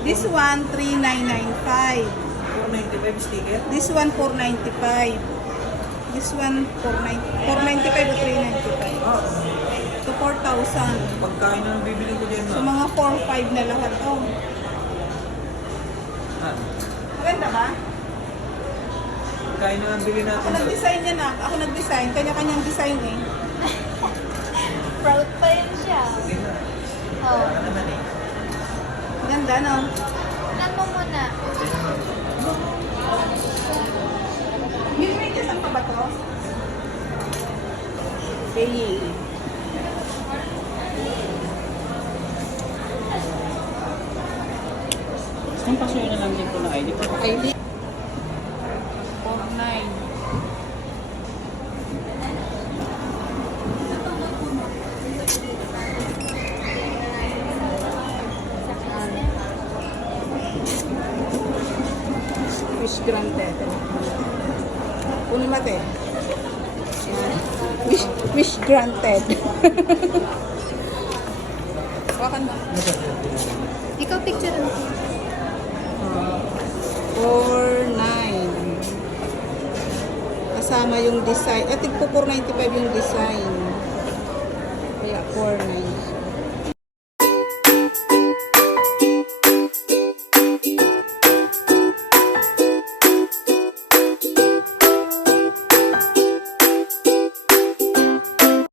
This one, 3,995. 495 sticker. This one, 495. This one, 495 o 395. Ah, So, 4,000. pagkain na bibili ko dyan, So, ma'am. mga 4,500 na lahat. Oh. Ah, Maganda ba? pagkain na bili Ako natin. nag-design yan ah. Ako nag-design. Kanya-kanyang design eh. Proud pa rin siya. Sige na. Oh. Ano naman eh. Maganda no? Tignan mo muna. Milway saan pa ba to? Okay. Saan pa na lang din ko na ID ko? ID. 49. Wish granted. Kunin mate. Yan. Wish granted. Wakan mo. Ikaw picture mo. 4,900. Kasama yung design. Tigpo 495 yung design. Kaya 4,900.